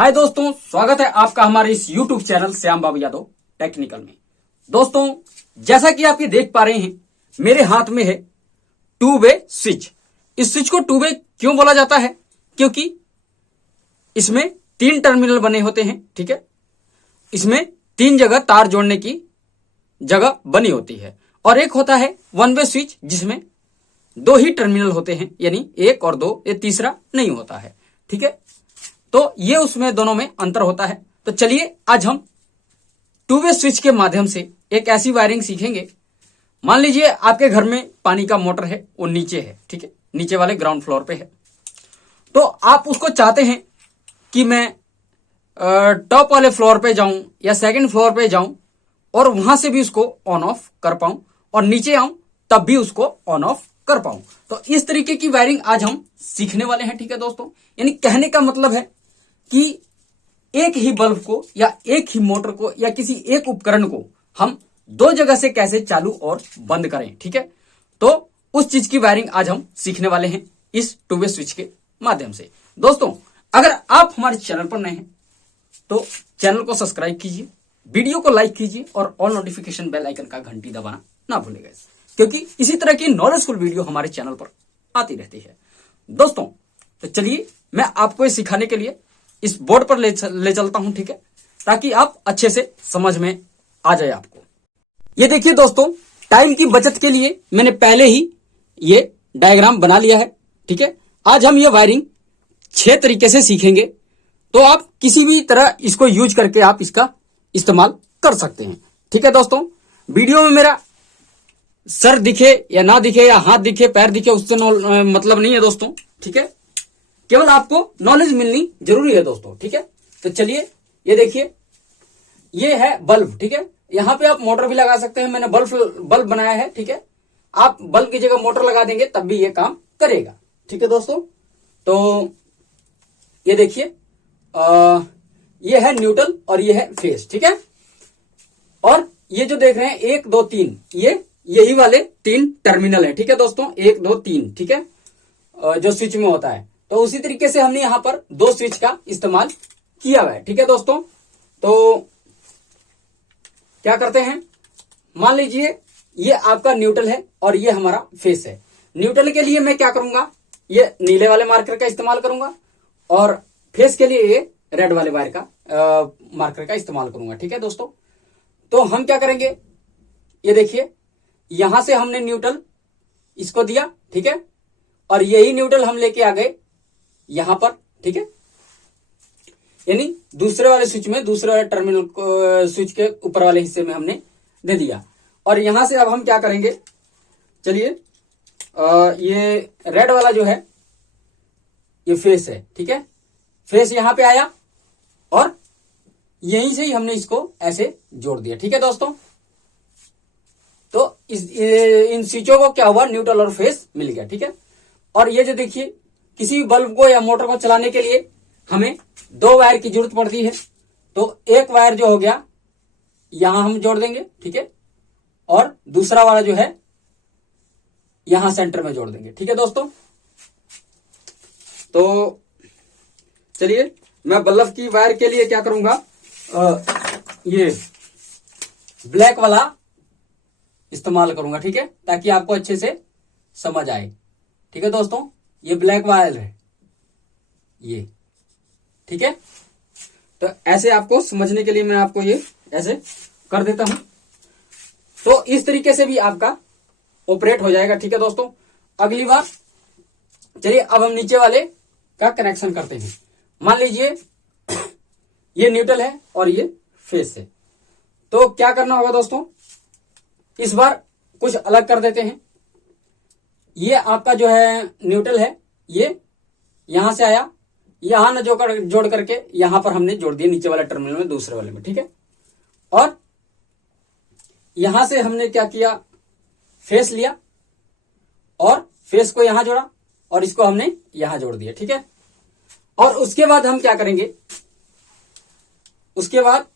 हाय दोस्तों, स्वागत है आपका हमारे इस YouTube चैनल श्याम बाबू यादव टेक्निकल में। दोस्तों, जैसा कि आप ये देख पा रहे हैं, मेरे हाथ में है टू वे स्विच। इस स्विच को टू वे क्यों बोला जाता है? क्योंकि इसमें 3 टर्मिनल बने होते हैं। ठीक है, इसमें 3 जगह तार जोड़ने की जगह बनी होती है और एक होता है वन वे स्विच जिसमें 2 ही टर्मिनल होते हैं, यानी 1 और 2, ये तीसरा नहीं होता है। ठीक है, तो ये उसमें दोनों में अंतर होता है। तो चलिए आज हम टू वे स्विच के माध्यम से एक ऐसी वायरिंग सीखेंगे। मान लीजिए आपके घर में पानी का मोटर है, वो नीचे है। ठीक है, नीचे वाले ग्राउंड फ्लोर पे है। तो आप उसको चाहते हैं कि मैं टॉप वाले फ्लोर पे जाऊं या सेकंड फ्लोर पे जाऊं और वहां से भी उसको ऑन ऑफ कर पाऊं और नीचे आऊं तब भी उसको ऑन ऑफ कर पाऊं। तो इस तरीके की वायरिंग आज हम सीखने वाले हैं। ठीक है दोस्तों, यानी कहने का मतलब है कि एक ही बल्ब को या एक ही मोटर को या किसी एक उपकरण को हम 2 जगह से कैसे चालू और बंद करें। ठीक है, तो उस चीज की वायरिंग आज हम सीखने वाले हैं इस टू वे स्विच के माध्यम से। दोस्तों, अगर आप हमारे चैनल पर नए हैं तो चैनल को सब्सक्राइब कीजिए, वीडियो को लाइक कीजिए और ऑल नोटिफिकेशन बेल आइकन का घंटी दबाना ना भूलिएगा, क्योंकि इसी तरह की नॉलेजफुल वीडियो हमारे चैनल पर आती रहती है। दोस्तों, तो चलिए मैं आपको ये सिखाने के लिए इस बोर्ड पर ले चलता हूं। ठीक है, ताकि आप अच्छे से समझ में आ जाए आपको। ये देखिए दोस्तों, टाइम की बचत के लिए मैंने पहले ही ये डायग्राम बना लिया है। ठीक है, आज हम ये वायरिंग 6 तरीके से सीखेंगे, तो आप किसी भी तरह इसको यूज करके आप इसका इस्तेमाल कर सकते हैं। ठीक है दोस्तों, वीडियो में मेरा सर दिखे या ना दिखे या हाथ दिखे पैर दिखे उससे मतलब नहीं है दोस्तों। ठीक है, केवल आपको नॉलेज मिलनी जरूरी है दोस्तों। ठीक है, तो चलिए ये देखिए, ये है बल्ब। ठीक है, यहां पे आप मोटर भी लगा सकते हैं, मैंने बल्ब बनाया है। ठीक है, आप बल्ब की जगह मोटर लगा देंगे तब भी ये काम करेगा। ठीक है दोस्तों, तो ये देखिए, ये है न्यूट्रल और ये है फेज। ठीक है, और ये जो देख रहे हैं 1 2 3, ये यही वाले 3 टर्मिनल है। ठीक है दोस्तों, 1 2 3। ठीक है, जो स्विच में होता है, तो उसी तरीके से हमने यहां पर 2 स्विच का इस्तेमाल किया हुआ है। ठीक है दोस्तों, तो क्या करते हैं, मान लीजिए ये आपका न्यूट्रल है और ये हमारा फेस है। न्यूट्रल के लिए मैं क्या करूंगा, ये नीले वाले मार्कर का इस्तेमाल करूंगा और फेस के लिए ये रेड वाले वायर का मार्कर का इस्तेमाल करूंगा। ठीक है दोस्तों, तो हम क्या करेंगे, ये देखिए यहां से हमने न्यूट्रल इसको दिया। ठीक है, और यही न्यूट्रल हम लेके आ गए यहां पर। ठीक है, यानी दूसरे वाले स्विच में, दूसरे वाले टर्मिनल को स्विच के ऊपर वाले हिस्से में हमने दे दिया। और यहां से अब हम क्या करेंगे, चलिए ये रेड वाला जो है ये फेस है। ठीक है, फेस यहां पे आया और यहीं से ही हमने इसको ऐसे जोड़ दिया। ठीक है दोस्तों, तो इन स्विचों को क्या हुआ, न्यूट्रल और फेस मिल गया। ठीक है, और ये जो देखिए, किसी भी बल्ब को या मोटर को चलाने के लिए हमें 2 वायर की जरूरत पड़ती है। तो एक वायर जो हो गया यहां हम जोड़ देंगे। ठीक है, और दूसरा वाला जो है यहां सेंटर में जोड़ देंगे। ठीक है दोस्तों, तो चलिए मैं बल्ब की वायर के लिए क्या करूंगा, ये ब्लैक वाला इस्तेमाल करूंगा। ठीक है, ताकि आपको अच्छे से समझ आए। ठीक है दोस्तों, ये ब्लैक वायर है ये। ठीक है, तो ऐसे आपको समझने के लिए मैं आपको ये ऐसे कर देता हूं, तो इस तरीके से भी आपका ऑपरेट हो जाएगा। ठीक है दोस्तों, अगली बार चलिए अब हम नीचे वाले का कनेक्शन करते हैं। मान लीजिए ये न्यूट्रल है और ये फेस है, तो क्या करना होगा दोस्तों, इस बार कुछ अलग कर देते हैं। ये आपका जो है न्यूट्रल है, ये यहां से आया, यहां न जोड़ करके यहां पर हमने जोड़ दिया नीचे वाले टर्मिनल में, दूसरे वाले में। ठीक है, और यहां से हमने क्या किया, फेस लिया और फेस को यहां जोड़ा और इसको हमने यहां जोड़ दिया। ठीक है, और उसके बाद हम क्या करेंगे, उसके बाद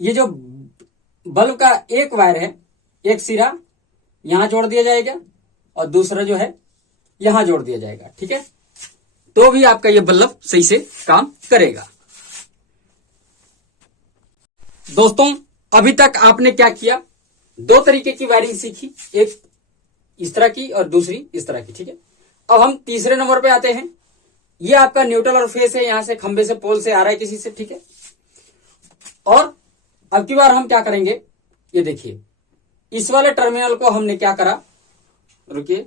ये जो बल्ब का एक वायर है, एक सिरा यहां जोड़ दिया जाएगा और दूसरा जो है यहां जोड़ दिया जाएगा। ठीक है, तो भी आपका ये बल्ब सही से काम करेगा। दोस्तों अभी तक आपने क्या किया, दो तरीके की वायरिंग सीखी, एक इस तरह की और दूसरी इस तरह की, ठीक है। अब हम तीसरे नंबर पे आते हैं। ये आपका न्यूट्रल और फेस है, यहां से खंबे से पोल से आ रहा है किसी से, ठीक है। और अब की बार हम क्या करेंगे, ये देखिए इस वाले टर्मिनल को हमने क्या करा, रुकिए,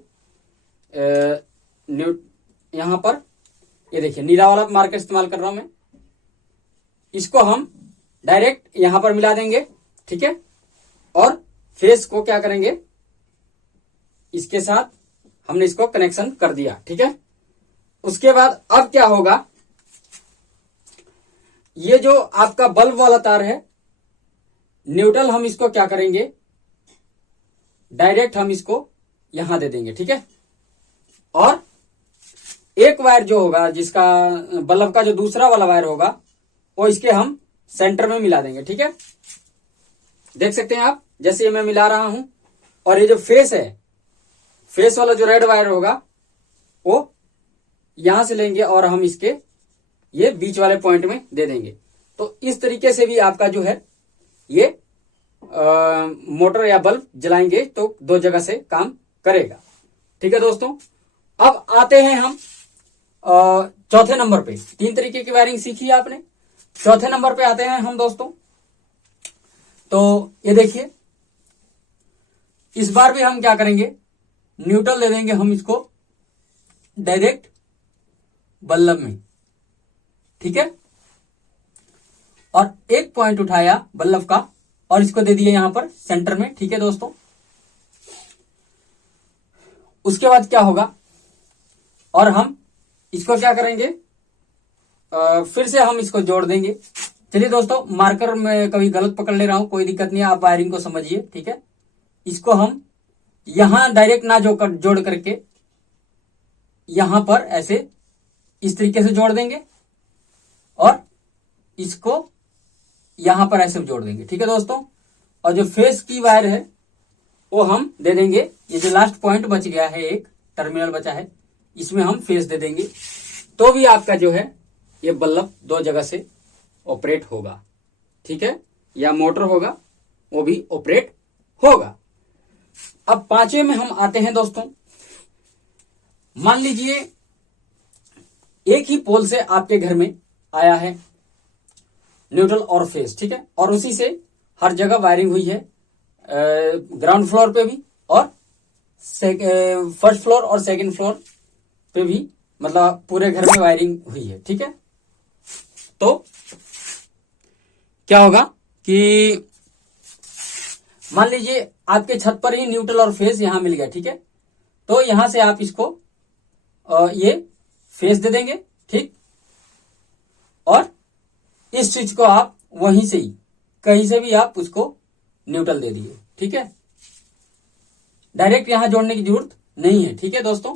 यहां पर ये देखिए नीला वाला मार्कर इस्तेमाल कर रहा हूं मैं, इसको हम डायरेक्ट यहां पर मिला देंगे, ठीक है। और फेस को क्या करेंगे, इसके साथ हमने इसको कनेक्शन कर दिया, ठीक है। उसके बाद अब क्या होगा, ये जो आपका बल्ब वाला तार है न्यूट्रल, हम इसको क्या करेंगे, डायरेक्ट हम इसको यहां दे देंगे, ठीक है। और एक वायर जो होगा, जिसका बल्ब का जो दूसरा वाला वायर होगा, वो इसके हम सेंटर में मिला देंगे, ठीक है। देख सकते हैं आप, जैसे ये मैं मिला रहा हूं। और ये जो फेस है, फेस वाला जो रेड वायर होगा वो यहां से लेंगे और हम इसके ये बीच वाले पॉइंट में दे देंगे। तो इस तरीके से भी आपका जो है ये मोटर या बल्ब जलाएंगे तो दो जगह से काम करेगा, ठीक है दोस्तों। अब आते हैं हम चौथे नंबर पे। तीन तरीके की वायरिंग सीखी है आपने, चौथे नंबर पे आते हैं हम दोस्तों। तो ये देखिए इस बार भी हम क्या करेंगे, न्यूट्रल दे देंगे हम इसको डायरेक्ट बल्ब में, ठीक है। और एक पॉइंट उठाया बल्ब का और इसको दे दिया यहां पर सेंटर में, ठीक है दोस्तों। उसके बाद क्या होगा, और हम इसको क्या करेंगे, फिर से हम इसको जोड़ देंगे। चलिए दोस्तों, मार्कर में कभी गलत पकड़ ले रहा हूं, कोई दिक्कत नहीं है, आप वायरिंग को समझिए, ठीक है। इसको हम यहां डायरेक्ट ना जोड़ करके यहां पर ऐसे इस तरीके से जोड़ देंगे और इसको यहां पर ऐसे जोड़ देंगे, ठीक है दोस्तों। और जो फेस की वायर है वो हम दे देंगे, ये जो लास्ट पॉइंट बच गया है, एक टर्मिनल बचा है, इसमें हम फेस दे देंगे, तो भी आपका जो है ये बल्ब दो जगह से ऑपरेट होगा, ठीक है। या मोटर होगा वो भी ऑपरेट होगा। अब पांचवे में हम आते हैं दोस्तों। मान लीजिए एक ही पोल से आपके घर में आया है न्यूट्रल और फेस, ठीक है। और उसी से हर जगह वायरिंग हुई है, ग्राउंड फ्लोर पे भी और फर्स्ट फ्लोर और सेकंड फ्लोर पे भी, मतलब पूरे घर में वायरिंग हुई है, ठीक है। तो क्या होगा कि मान लीजिए आपके छत पर ही न्यूट्रल और फेस यहां मिल गया, ठीक है। तो यहां से आप इसको ये फेस दे देंगे, ठीक। और इस स्विच को आप वहीं से ही कहीं से भी आप उसको न्यूट्रल दे दिए, ठीक है। डायरेक्ट यहां जोड़ने की जरूरत नहीं है, ठीक है दोस्तों।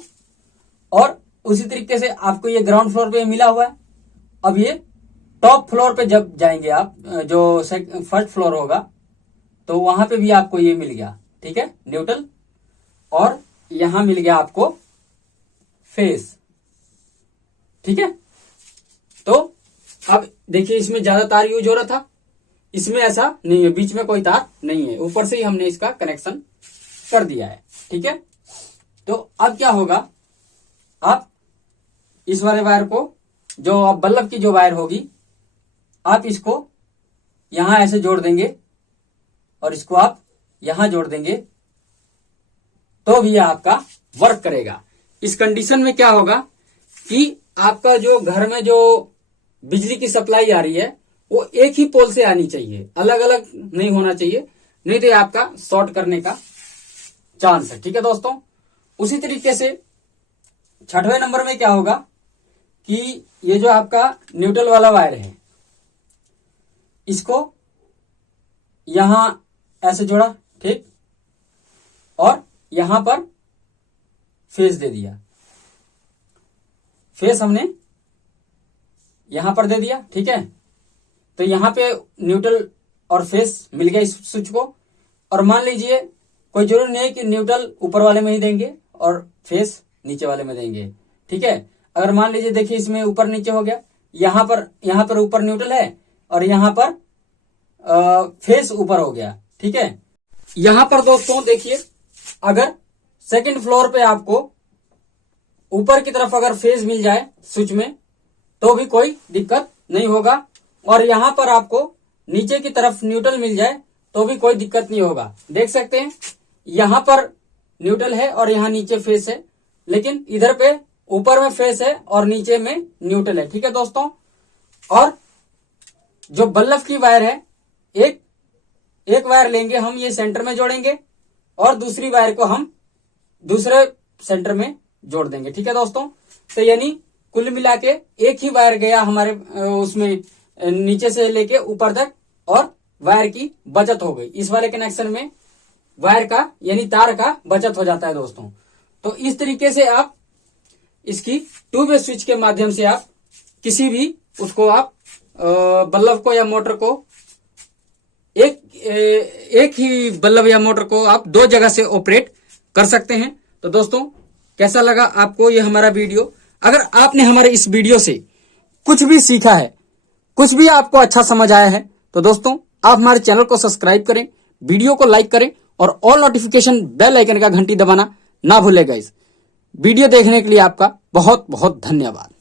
और उसी तरीके से आपको ये ग्राउंड फ्लोर पे मिला हुआ है। अब ये टॉप फ्लोर पे जब जाएंगे आप, जो फर्स्ट फ्लोर होगा, तो वहां पे भी आपको ये मिल गया, ठीक है, न्यूट्रल। और यहां मिल गया आपको फेस, ठीक है। तो अब देखिए इसमें ज्यादा तार यूज हो रहा था, इसमें ऐसा नहीं है, बीच में कोई तार नहीं है, ऊपर से ही हमने इसका कनेक्शन कर दिया है, ठीक है। तो अब क्या होगा, आप इस वाले वायर को, जो अब बल्ब की जो वायर होगी, आप इसको यहां ऐसे जोड़ देंगे और इसको आप यहां जोड़ देंगे, तो भी आपका वर्क करेगा। इस कंडीशन में क्या होगा कि आपका जो घर में जो बिजली की सप्लाई आ रही है वो एक ही पोल से आनी चाहिए, अलग अलग नहीं होना चाहिए, नहीं तो आपका शॉर्ट करने का चांस है, ठीक है दोस्तों। उसी तरीके से छठवें नंबर में क्या होगा कि ये जो आपका न्यूट्रल वाला वायर है, इसको यहां ऐसे जोड़ा, ठीक। और यहां पर फेस दे दिया, फेस हमने यहां पर दे दिया, ठीक है। तो यहां पे न्यूट्रल और फेस मिल गया इस स्विच को। और मान लीजिए कोई जरूरी नहीं है कि न्यूट्रल ऊपर वाले में ही देंगे और फेस नीचे वाले में देंगे, ठीक है। अगर मान लीजिए देखिए इसमें ऊपर नीचे हो गया, यहां पर ऊपर न्यूट्रल है और यहां पर फेस ऊपर हो गया। ठीक है, यहां पर दोस्तों देखिए, अगर सेकंड फ्लोर पे आपको ऊपर की तरफ अगर फेज मिल जाए स्विच में तो भी कोई दिक्कत नहीं होगा, और यहां पर आपको नीचे की तरफ न्यूट्रल मिल जाए तो भी कोई दिक्कत नहीं होगा। देख सकते हैं यहां पर न्यूट्रल है और यहां नीचे फेस है, लेकिन इधर पे ऊपर में फेस है और नीचे में न्यूट्रल है। ठीक है दोस्तों, और जो बल्ब की वायर है, एक वायर लेंगे हम, ये सेंटर में जोड़ेंगे और दूसरी वायर को हम दूसरे सेंटर में जोड़ देंगे। ठीक है दोस्तों, तो यानी कुल मिला के एक ही वायर गया हमारे उसमें नीचे से लेके ऊपर तक, और वायर की बचत हो गई। इस वाले कनेक्शन में वायर का यानी तार का बचत हो जाता है दोस्तों। तो इस तरीके से आप इसकी 2 वे स्विच के माध्यम से आप किसी भी उसको आप बल्ब को या मोटर को एक ही बल्ब या मोटर को आप 2 जगह से ऑपरेट कर सकते हैं। तो दोस्तों कैसा लगा आपको ये हमारा वीडियो? अगर आपने हमारे इस वीडियो से कुछ भी सीखा है, कुछ भी आपको अच्छा समझ आया है, तो दोस्तों आप हमारे चैनल को सब्सक्राइब करें, वीडियो को लाइक करें और ऑल नोटिफिकेशन बेल आइकन का घंटी दबाना ना भूलेगा। इस वीडियो देखने के लिए आपका बहुत बहुत धन्यवाद।